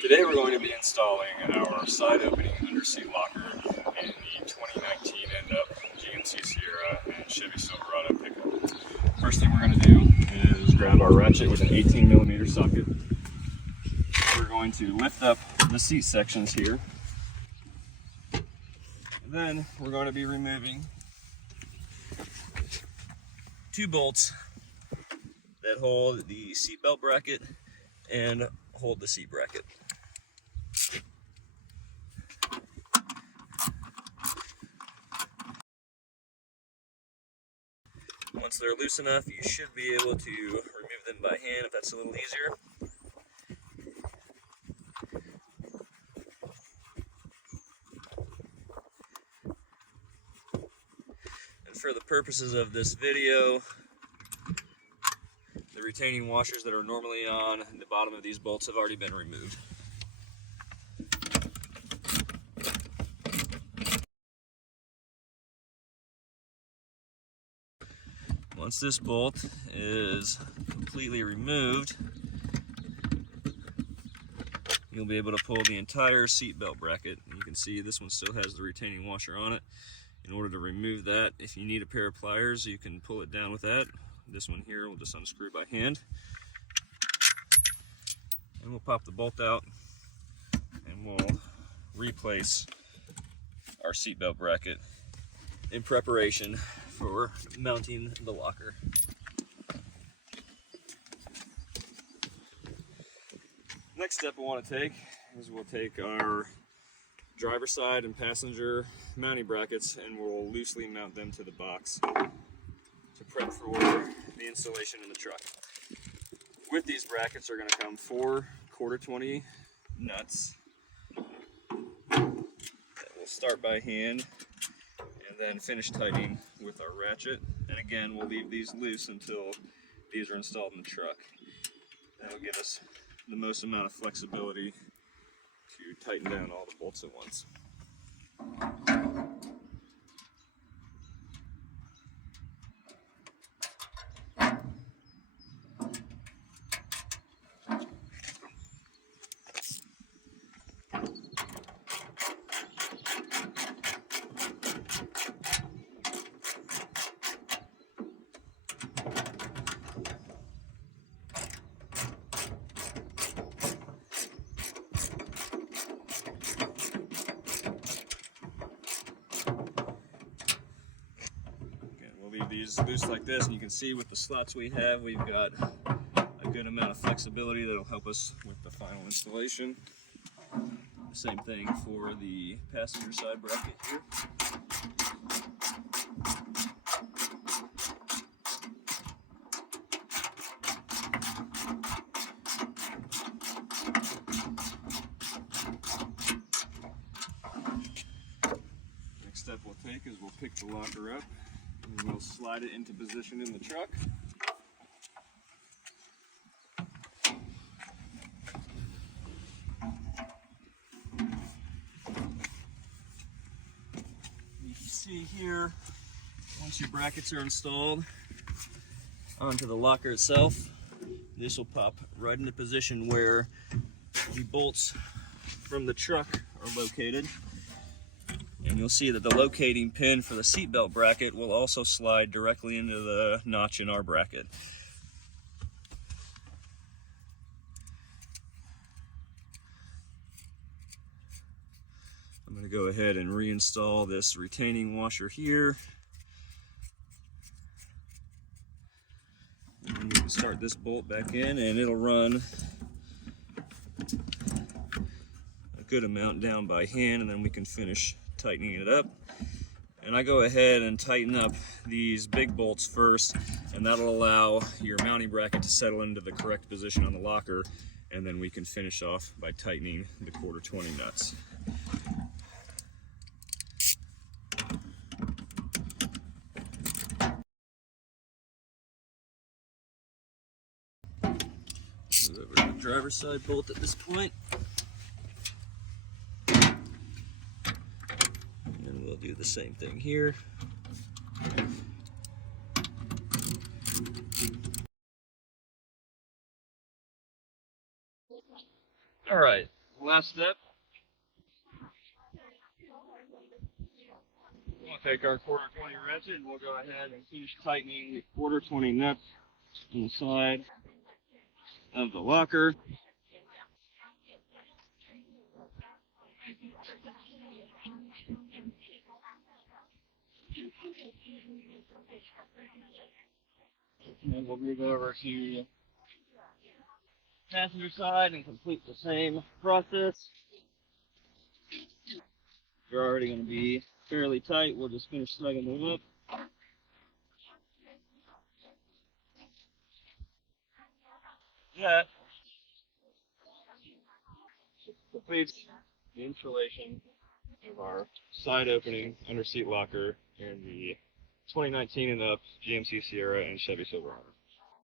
Today we're going to be installing our side opening underseat locker in the 2019 end-up GMC Sierra and Chevy Silverado pickup. First thing we're going to do is grab our ratchet with an 18mm socket. We're going to lift up the seat sections here. And then we're going to be removing two bolts that hold the seat belt bracket and hold the seat bracket. Once they're loose enough, you should be able to remove them by hand if that's a little easier. And for the purposes of this video, the retaining washers that are normally on the bottom of these bolts have already been removed. Once this bolt is completely removed, you'll be able to pull the entire seat belt bracket. You can see this one still has the retaining washer on it. In order to remove that, if you need a pair of pliers, you can pull it down with that. This one here will just unscrew by hand. And we'll pop the bolt out and we'll replace our seat belt bracket in preparation for mounting the locker. Next step we want to take is we'll take our driver side and passenger mounting brackets and we'll loosely mount them to the box to prep for the installation in the truck. With these brackets are going to come 4 1/4-20 nuts that we'll start by hand and then finish tightening with our ratchet. And again, we'll leave these loose until these are installed in the truck. That'll give us the most amount of flexibility to tighten down all the bolts at once. Leave these loose like this, and you can see with the slots we have, we've got a good amount of flexibility that'll help us with the final installation. Same thing for the passenger side bracket here. Next step we'll take is we'll pick the locker up and we'll slide it into position in the truck. You can see here, once your brackets are installed onto the locker itself, this will pop right into position where the bolts from the truck are located. And you'll see that the locating pin for the seatbelt bracket will also slide directly into the notch in our bracket. I'm going to go ahead and reinstall this retaining washer here. And we can start this bolt back in and it'll run a good amount down by hand, and then we can finish tightening it up. And I go ahead and tighten up these big bolts first, and that'll allow your mounting bracket to settle into the correct position on the locker, and then we can finish off by tightening the 1/4-20 nuts. Move over to the driver's side bolt at this point. We'll do the same thing here. All right, Last step, we'll take our quarter 20 ratchet and we'll go ahead and finish tightening the quarter 20 nuts on the side of the locker. And we'll move over to passenger side and complete the same process. They're already going to be fairly tight. We'll just finish snugging them up. That completes the installation of our side opening under seat locker in the 2019 and up GMC Sierra and Chevy Silverado.